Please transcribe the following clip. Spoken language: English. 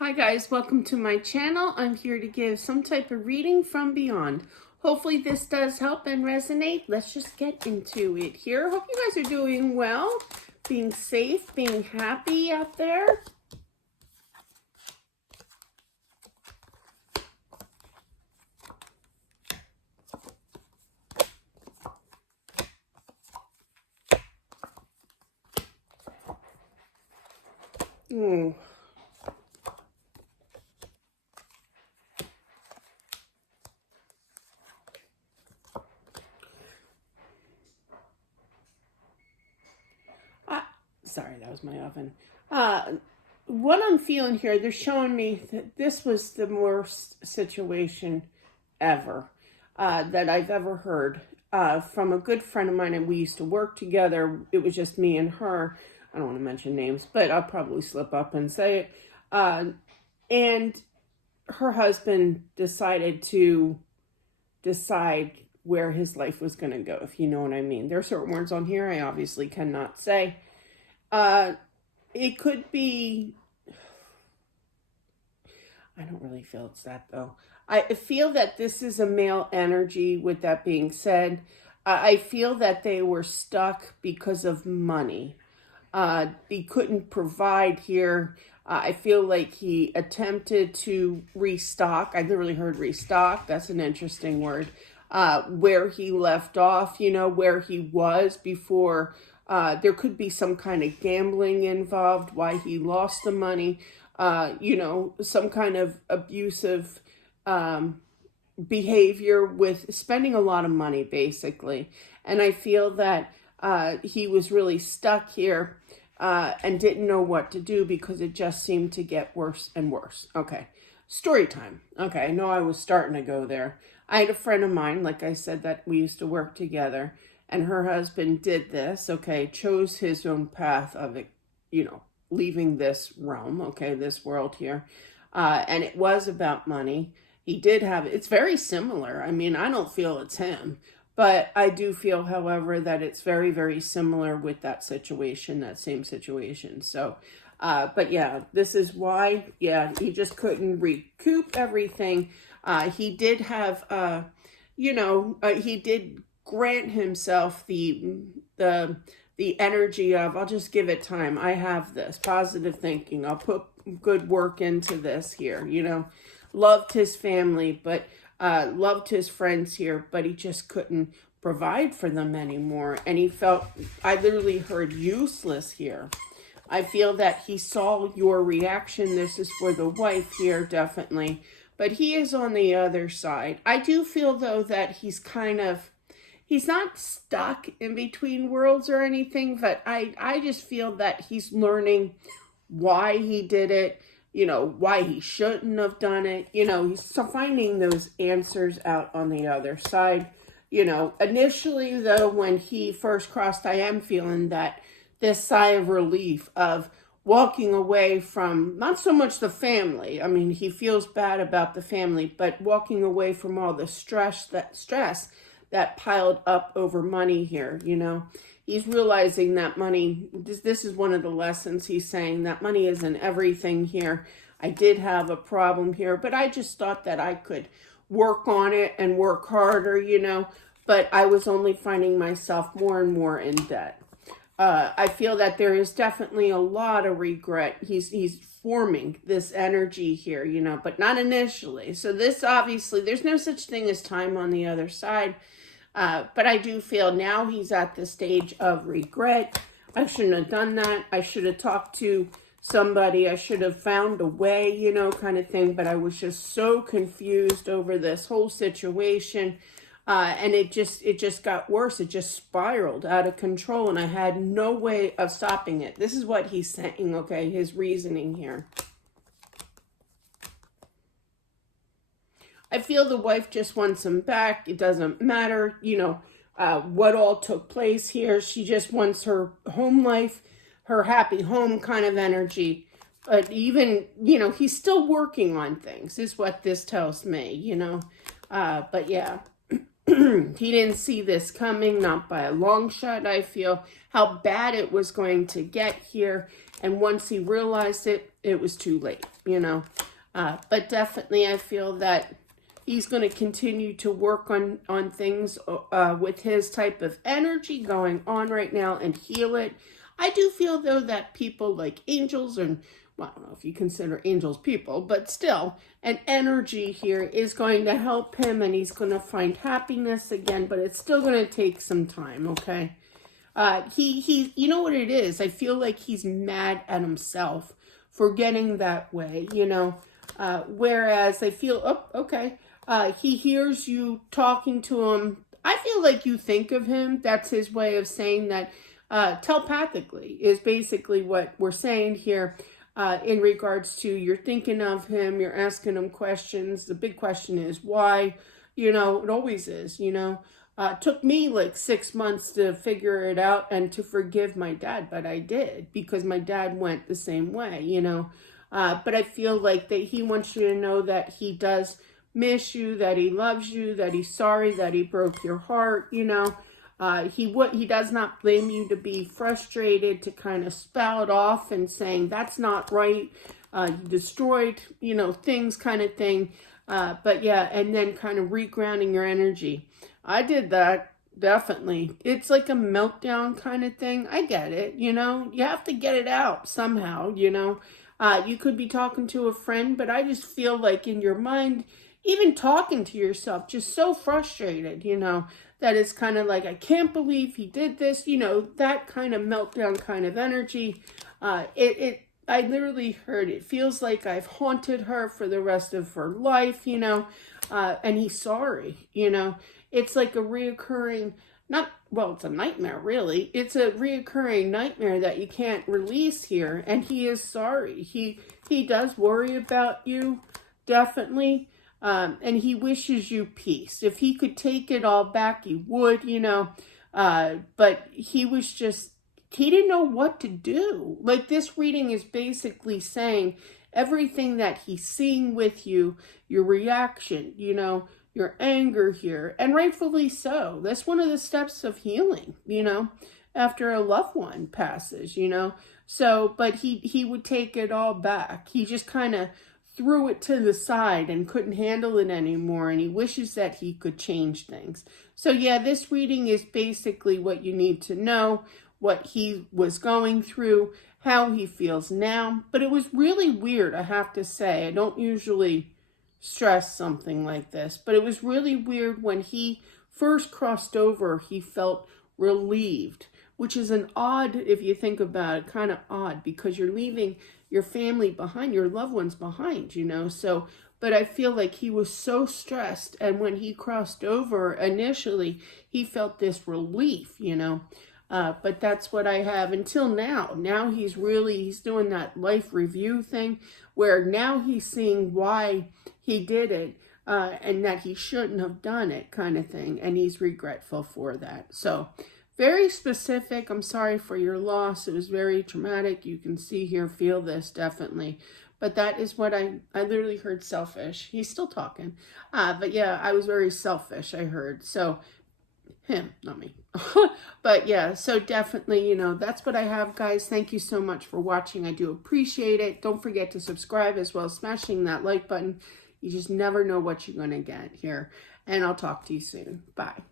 Hi guys, welcome to my channel. I'm here to give some type of reading from beyond. Hopefully this does help and resonate. Let's just get into it here. Hope you guys are doing well, being safe, being happy out there. Oh. Sorry, that was my oven. What I'm feeling here, they're showing me that this was the worst situation ever that I've ever heard from a good friend of mine, and we used to work together. It was just me and her. I don't want to mention names, but I'll probably slip up and say it. And her husband decided to decide where his life was going to go, if you know what I mean. There are certain words on here I obviously cannot say. It could be, I don't really feel it's that though. I feel that this is a male energy. With that being said, I feel that they were stuck because of money. He couldn't provide here. I feel like he attempted to restock. I literally heard restock. That's an interesting word. Where he left off, where he was before. There could be some kind of gambling involved, why he lost the money, some kind of abusive behavior with spending a lot of money, basically. And I feel that he was really stuck here and didn't know what to do because it just seemed to get worse and worse. Okay, story time. Okay, I know I was starting to go there. I had a friend of mine, like I said, that we used to work together, and her husband did this, okay, chose his own path of it, leaving this realm, okay, this world here. And it was about money. He did have, it's very similar. I mean, I don't feel it's him, but I do feel, however, that it's very, very similar with that situation, that same situation. So, but yeah, this is why, he just couldn't recoup everything. He did have, he did grant himself the energy of, I'll just give it time. I have this positive thinking. I'll put good work into this here, loved his family, but loved his friends here, but he just couldn't provide for them anymore. And he felt, I literally heard useless here. I feel that he saw your reaction. This is for the wife here, definitely. But he is on the other side. I do feel, though, that he's not stuck in between worlds or anything, but I just feel that he's learning why he did it, why he shouldn't have done it. He's finding those answers out on the other side. Initially, though, when he first crossed, I am feeling that this sigh of relief of walking away from not so much the family. I mean, he feels bad about the family, but walking away from all the stress that piled up over money here, He's realizing that money, this is one of the lessons he's saying, that money isn't everything here. I did have a problem here, but I just thought that I could work on it and work harder, but I was only finding myself more and more in debt. I feel that there is definitely a lot of regret. He's forming this energy here, but not initially. So this, obviously, there's no such thing as time on the other side. But I do feel now he's at the stage of regret. I shouldn't have done that. I should have talked to somebody. I should have found a way, kind of thing. But I was just so confused over this whole situation. And it just got worse. It just spiraled out of control, and I had no way of stopping it. This is what he's saying, okay, his reasoning here. I feel the wife just wants him back. It doesn't matter, what all took place here. She just wants her home life, her happy home kind of energy. But even, he's still working on things, is what this tells me, But yeah. He didn't see this coming, not by a long shot. I feel how bad it was going to get here. And once he realized it, it was too late, you know. But definitely I feel that he's going to continue to work on things with his type of energy going on right now and heal it. I do feel, though, that people like angels, and well, I don't know if you consider angels people, but still, an energy here is going to help him, and he's going to find happiness again, but it's still going to take some time, okay? You know what it is? I feel like he's mad at himself for getting that way, you know? Whereas I feel, he hears you talking to him. I feel like you think of him. That's his way of saying that telepathically is basically what we're saying here in regards to you're thinking of him, you're asking him questions. The big question is why, you know, it always is, you know. It took me like 6 months to figure it out and to forgive my dad, but I did because my dad went the same way, you know. But I feel like that he wants you to know that he does miss you, that he loves you, that he's sorry that he broke your heart, you know. He does not blame you to be frustrated, to kind of spout off and saying that's not right, you destroyed, you know, things kind of thing. But yeah, and then kind of regrounding your energy. I did that, definitely. It's like a meltdown kind of thing. I get it, you know. You have to get it out somehow, you know. You could be talking to a friend, but I just feel like in your mind, even talking to yourself, just so frustrated, you know, that it's kind of like, I can't believe he did this, you know, that kind of meltdown kind of energy. I literally heard it feels like I've haunted her for the rest of her life, you know, and he's sorry, you know. It's like a reoccurring, it's a nightmare, really. It's a reoccurring nightmare that you can't release here, and he is sorry. He does worry about you, definitely, and he wishes you peace. If he could take it all back, he would, you know, but he didn't know what to do. Like, this reading is basically saying everything that he's seeing with you, your reaction, you know, your anger here, and rightfully so. That's one of the steps of healing, you know, after a loved one passes, you know. So, but he would take it all back. He just kind of threw it to the side and couldn't handle it anymore, and he wishes that he could change things. So yeah, this reading is basically what you need to know, what he was going through, how he feels now. But it was really weird, I have to say. I don't usually stress something like this, but it was really weird when he first crossed over. He felt relieved, which is an odd, if you think about it, kind of odd, because you're leaving your family behind, your loved ones behind, you know. So, but I feel like he was so stressed, and when he crossed over initially, he felt this relief, you know. But that's what I have until now. Now he's doing that life review thing where now he's seeing why he did it and that he shouldn't have done it kind of thing. And he's regretful for that. So very specific. I'm sorry for your loss. It was very traumatic. You can see here, feel this definitely. But that is what I literally heard selfish. He's still talking. But yeah, I was very selfish, I heard. So him, not me. But yeah, so definitely, you know, that's what I have, guys. Thank you so much for watching. I do appreciate it. Don't forget to subscribe as well as smashing that like button. You just never know what you're going to get here. And I'll talk to you soon. Bye.